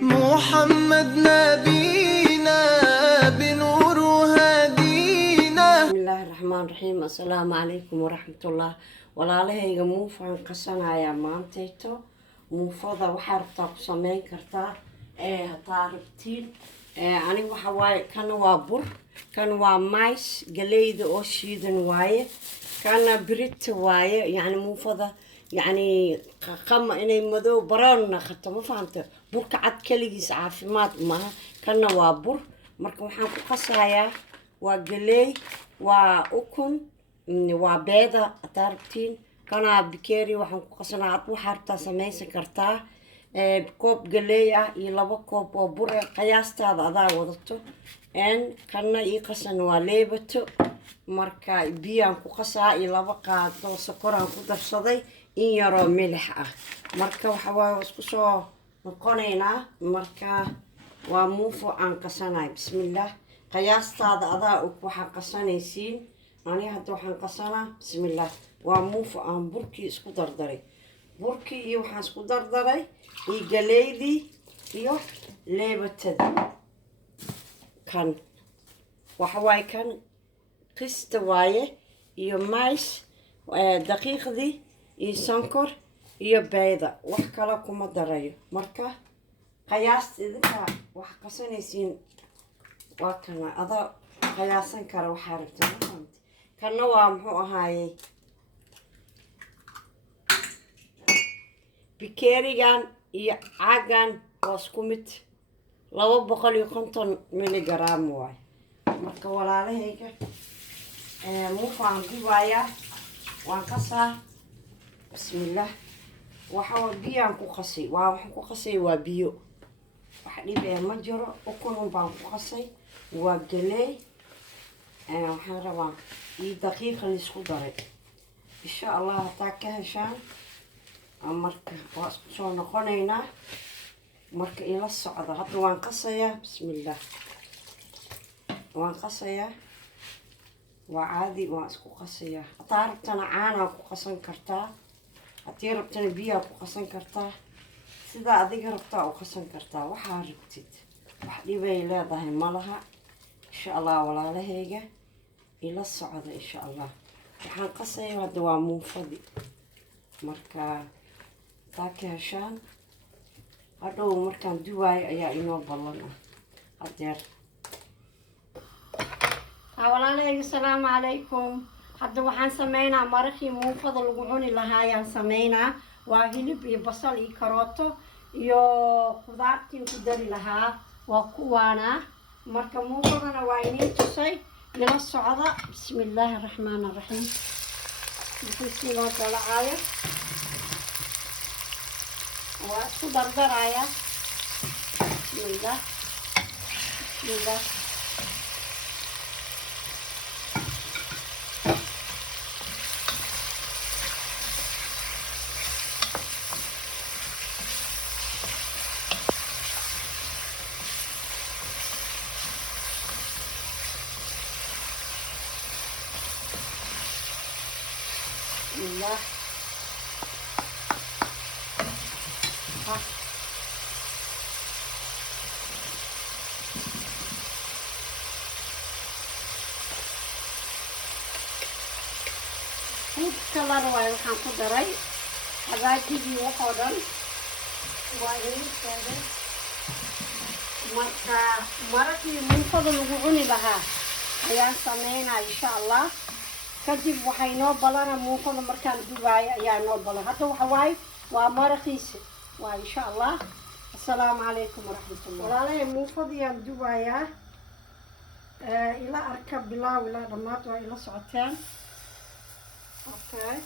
محمد نبينا بنور هدينا. بسم الله الرحمن الرحيم. السلام عليكم ورحمة الله. walaalahayga muufaan qasanayaa maantayto muufada waxaa rabtaa ku sameyn kartaa hataa rabtiin aniga waxa waaye kana waa bur kana waa mais galeyda oo shiidan waaye kana birita waaye yani muufada يعني قم إني مذو برانا خدت ما فهمت برك عد كليس عافيمات ما كنا وابر مركم حنك قصايا وقلي وأكون وبيضة تاربتين كنا بكيري وحنك قصنا عطو حرتا سمي سكرتا بكوب قلية يلبا كوب وبر قياستا هذا وضعته إن كنا يقصن وليبتو مركا بيان قصا يلبا قادو سكران قدر صدي in yaroo milix ah marka waxa waa isku soo noqonaynaa marka waa muufo aan qasanay bismillaah qiyaastaada adaa waxa qasanaysiin aniga hadda waxaan qasanaa bismillaah waa muufo aan burkii isku dardaray burkii iyo waxaan isku dardaray iyo galeydii iyo leebatada kan waxa waay kan qista waaye iyo mais daqiiqdii iyo sonkor iyo bayda wax kale kuma darayo marka qiyaasta idinka wax qasanaysiin waa kana ada qiyaasan kara waxa rabtaan kana waa muxuu ahaayay bikeerigan iyo caagan waa isku mid 250 miligram waay marka walaalahayga muufaan dibaaya waan qasaa بسم الله وحاول بيان كوخسي وحن كوخسي وبيو وحدي بيان مجرى وكلهم بان كوخسي وقلي وحن ربان دقيقة اللي سكودري إن شاء الله تاكه شان مركا واسكتشون نقونينا مركا إلى الصعدة هاتو وان قصيا بسم الله وان قصيا وعادي واسكو قصيا طاربتنا عانا وقصن كرتا haddii rabtana biyaa ku qasan kartaa sidaa adiga rabtaa u qasan kartaa waxaa rabtid wax dhibay leedahay malaha insha allah walaalahayga ila socda insha allah waxaan qasayaa hadda waa muufadi marka taa ka heshaan hadhow markaan duwaayo ayaa inoo ballan ah hadeer walaalahayga asalaamu calaykum hadda waxaan sameynaa maraqii muufada lagu cuni lahaa ayaan sameynaa waa hilib iyo basal iyo karooto iyo khudaartii ku dari lahaa waa kuwaana marka muufadana waa inii tusay ila socda bismillaahi raxmaani raxiim wixii loo dalacaayo waa isku dardaraya bismillaah bismillaah الله food color waayo waxaan ku daray hagaajigii waxoo dhan waa inii sheegay marka maraqii muufada lagu cuni lahaa ayaan sameynaa insha allah kadib waxay noo balana muufada markaan dubaayo ayaa noo balan hadda waxa waaye waa maraqiisa waa insha allah assalaamu calaykum waraxmatullah walaalahay muufadiyaan dubaayaa ila arka bilaaw ilaa dhammaad waa ila socoteen okay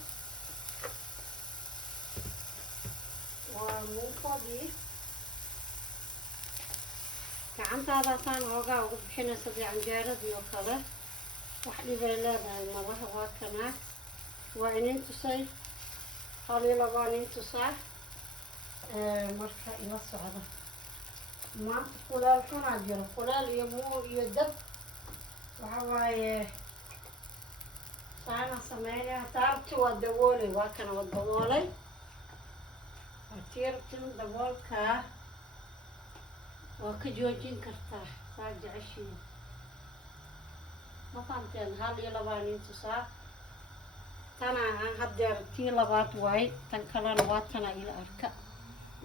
waa muufadii gacantaadaasaan hoogaa ugu bixinaysa dee canjeeradii oo kale wax dhibay leedahay malaha waa kanaa waa inin tusay qalila waa inin tusaa marka ila socda maanta kulaal xunaa jiro kulaal iyo muu iyo dab waxa waaye saana sameynaya taarti waa daboolay waa kana waa daboolay tiirtin daboolkaa وكجوجين كرتا راجع عشي ما فهمتين هل يلبانين تصار تنا هدير تي لبات واي تنكلنا واتنا إلى أركا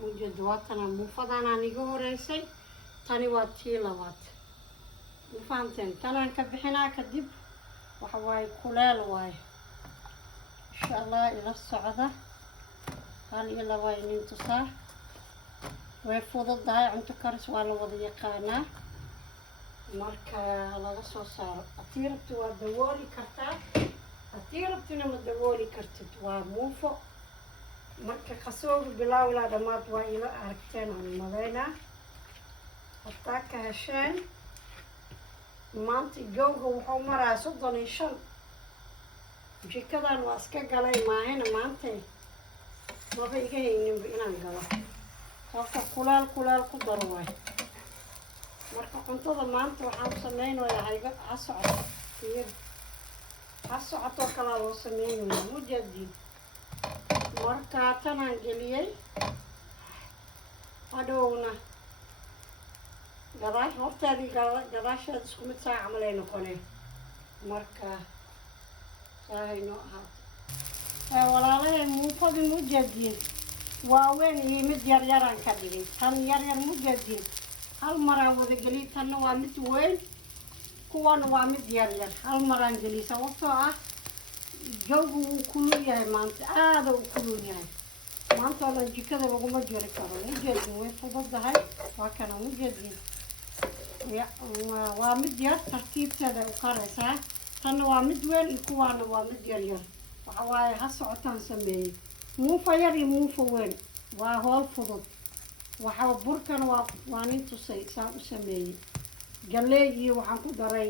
موجود واتنا مفضانا نيجو رئيسي تاني واتي لبات ما فهمتين تنا كبحنا كدب وحواي كلال واي إن شاء الله إلى الصعدة هل يلبانين تصار ويفوض هاي عنده كرس ولا وضع يقانا marka laga soo saaro atiirabtu waa dawooli kartaa atiirabtuna ma dawooli kartid waa muufo marka qasooga bilaaw ilaa dhammaad waa ila aragteen aan maleynaa hataa ka hesheen maanta jooga wuxuu maraa 35 jikadan waa iska galay maahina maanta maba iga hayninba inaan galo qofka kulaal ku daro waay marka cuntada maanta waxaan sameynayaa hayga socoto kala loo sameynayaa mujadid marka tanaan geliyay hadhowna hortaadii gadaasheed isku mid saa camal ay noqoneen marka saahayno ahaato walaalahay muufadii mujadid waaweyn iyo mid yaryaraan ka dhigay tan yaryar mujadid hal maraan wada geliy tanna waa mid weyn kuwana waa mid yaryar hal maraan geliy sababtoo ah jawgu wuu kulul yahay maanta aada u kulul yahay maanta oo dhan jikada laguma jiri karo mujeedin way fududahay waa kana mujeedin waa mid yar tartiibteeda u karaysaa tanna waa mid weyn iyo kuwaana waa mid yaryar waxa waaye ha socotaan sameeyey muufa yar iyo muufa weyn waa hool fudud waxaa burkan waa nin tusay saan u sameeyey galley iyo waxaan ku daray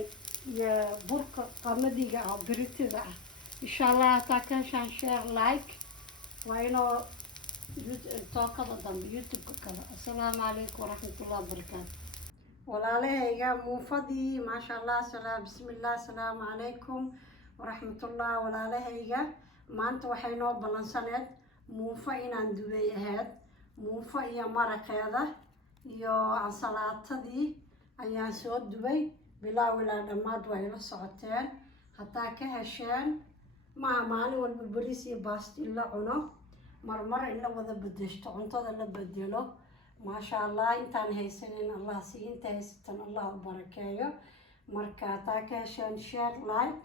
iyo burka qamadiga ah biritida ah insha allah hataa ka heshaan share like waa inoo tookada dambe youtube-ka kale assalaamu calaykum waraxmatullahi wabarakaatu walaalahayga muufadii maasha allah bismillah assalaamu calaykum waraxmatullah walaalahayga maanta waxay noo ballansaneed muufa inaan dubay ahayd muufo iyo maraqeeda iyo ansalaatadii ayaan soo dubay bilaaw ilaa dhammaad waa ila socoteen hataa ka hesheen maa maalin walba bariis iyo baasti in la cuno marmar in la wada bedeshto cuntada la bedelo maasha allah intaan haysanin allah si inta haysatan allah u barakeeyo marka hataa ka hesheen share like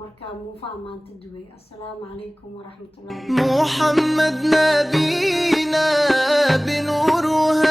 marka muufa maanta dubay assalaamu calaykum waraxmatullahi محمد نبينا بنوره